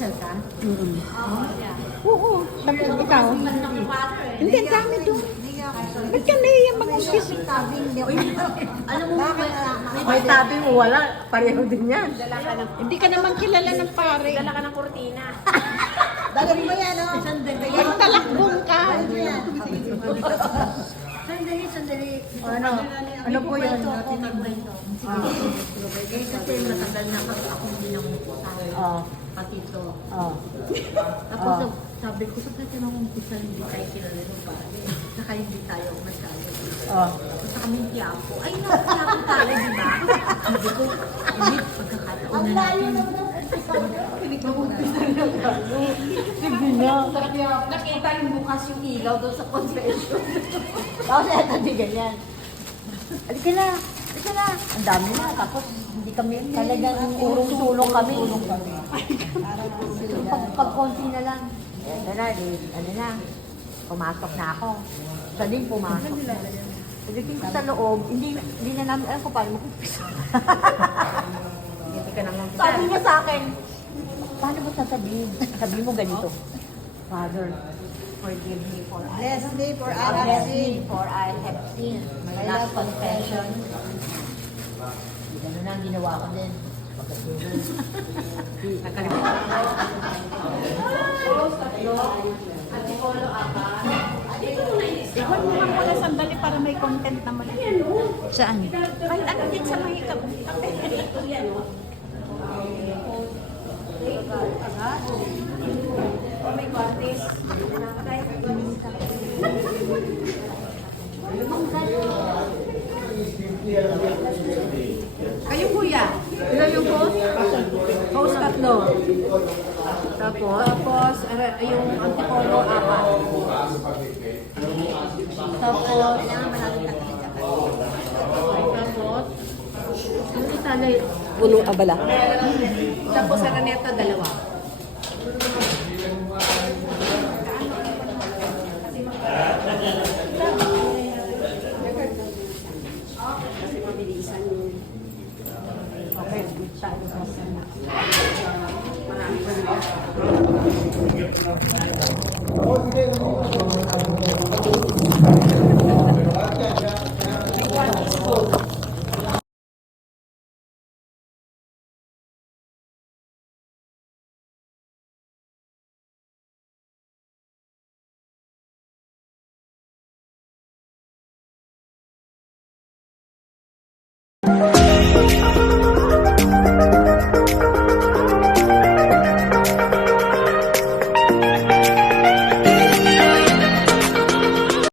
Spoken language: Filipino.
Giselle ka? Oo. Tapos ikaw? Hindi, ang dami doon. Ba't ka nahiya mag-kiss? Alam mo, May tabi mo, wala. Pareho din yan. Hindi ka naman kilala ng pare. Dala ka ng kurtina. Dalawin mo yan, oh. Pagtalakbong ka. Sandali. Ano po yun? Magkwento. Eh, kasi matagal na akong binangutan. Oo. Pati ito. Oo. Tapos sabi ko, sa kasi nung umpisa hindi tayo kilala ng pare. Saka hindi tayo magkala. Oo. Basta kami Quiapo. Ay, Quiapo tayo, di ba? Sabi ko, hindi, pagkakataon na natin. Nakita yung bukas yung ilaw doon sa confession. Tapos eto, di ganyan. Halika na. Halika na. Ang dami na. Tapos hindi kami talagang urong-sulong kami. Pag konti na lang. Eto na, ano na. Pumasok na ako. Siya din pumasok. Pagdating ko sa loob, hindi na namin alam kung paano mag-umpisa. Hindi ka naman. Sabi niya sa akin, paano mo sasabihin? Sabihin mo ganito, Father, forgive me for Bless me for Bless me for I have sinned. My last confession. Gano'n na ang ginawa ko din. Iwan mo lang muna sandali para may content naman. Saan? Kahit ano din sa may kape. May artist. Kayo kuya, Ilan yung post? Post 3. Tapos, yung antipolo 4. Tapos, yung isa na puno abala. Tapos, sa kaneta 2. Okay, good tayo sa sana. Marami pa rin.